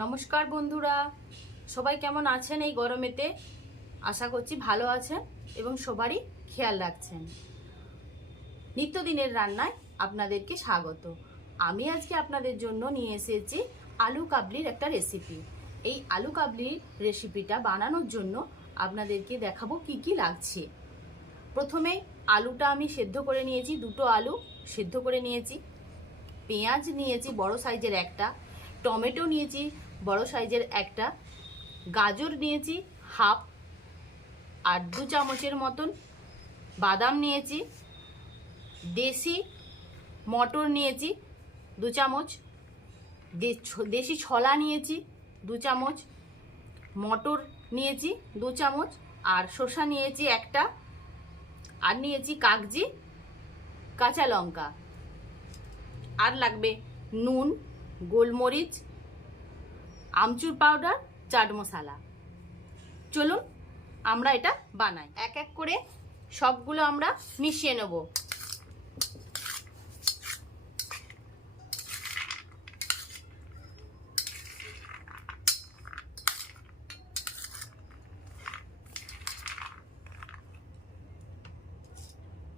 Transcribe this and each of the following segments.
নমস্কার বন্ধুরা, সবাই কেমন আছেন এই গরমেতে? আশা করছি ভালো আছেন এবং সবারই খেয়াল রাখছেন। নিত্যদিনের রান্নায় আপনাদেরকে স্বাগত। আমি আজকে আপনাদের জন্য নিয়ে এসেছি আলু কাবলির একটা রেসিপি। এই আলু কাবলির রেসিপিটা বানানোর জন্য আপনাদেরকে দেখাবো কি কি লাগছে। প্রথমে আলুটা আমি সেদ্ধ করে নিয়েছি, দুটো আলু সেদ্ধ করে নিয়েছি। পেঁয়াজ নিয়েছি বড় সাইজের একটা, টমেটো নিয়েছি বড় সাইজের একটা, গাজর নিয়েছি হাফ, আর 2 চামচের মতন বাদাম নিয়েছি, দেশি মটর নিয়েছি 2 চামচ, দেশি ছোলা নিয়েছি 2 চামচ, মটর নিয়েছি 2 চামচ, আর শসা নিয়েছি একটা, আর নিয়েছি কাগজি, কাঁচা লঙ্কা, আর লাগবে নুন, গোলমরিচ, আমচুর পাউডার, চাট মশলা। চলুন আমরা এটা বানাই। এক এক করে সবগুলো আমরা মিশিয়ে নেব।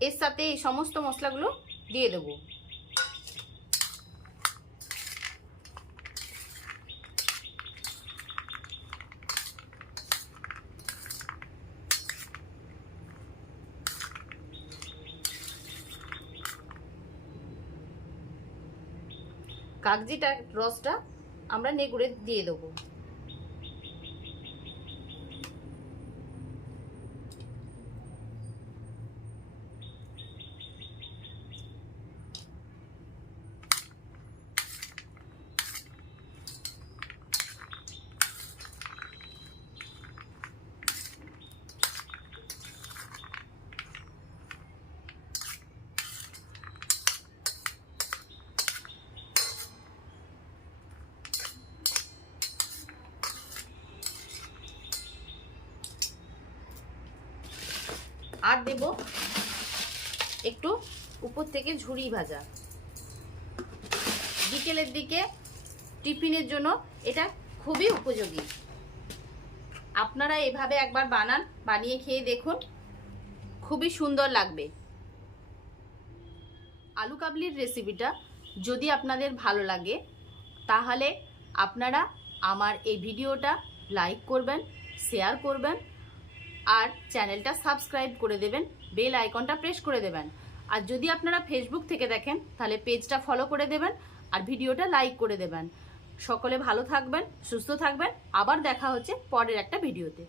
এর সাথে এই সমস্ত মশলাগুলো দিয়ে দেব। কাগজিটার রসটা আমরা নেগুড়ে দিয়ে দেবো। আর দেব একটু উপর থেকে ঝুরি ভাজা। বিকেলের দিকে টিফিনের জন্য এটা খুবই উপযোগী। আপনারা এভাবে একবার বানিয়ে খেয়ে দেখুন, খুবই সুন্দর লাগবে। আলু কাবলির রেসিপিটা যদি আপনাদের ভালো লাগে তাহলে আপনারা আমার এই ভিডিওটা লাইক করবেন, শেয়ার করবেন, আর চ্যানেলটা সাবস্ক্রাইব করে দেবেন, বেল আইকনটা প্রেস করে দেবেন। আর যদি আপনারা ফেসবুক থেকে দেখেন তাহলে পেজটা ফলো করে দেবেন আর ভিডিওটা লাইক করে দেবেন। সকলে ভালো থাকবেন, সুস্থ থাকবেন। আবার দেখা হচ্ছে পরের একটা ভিডিওতে।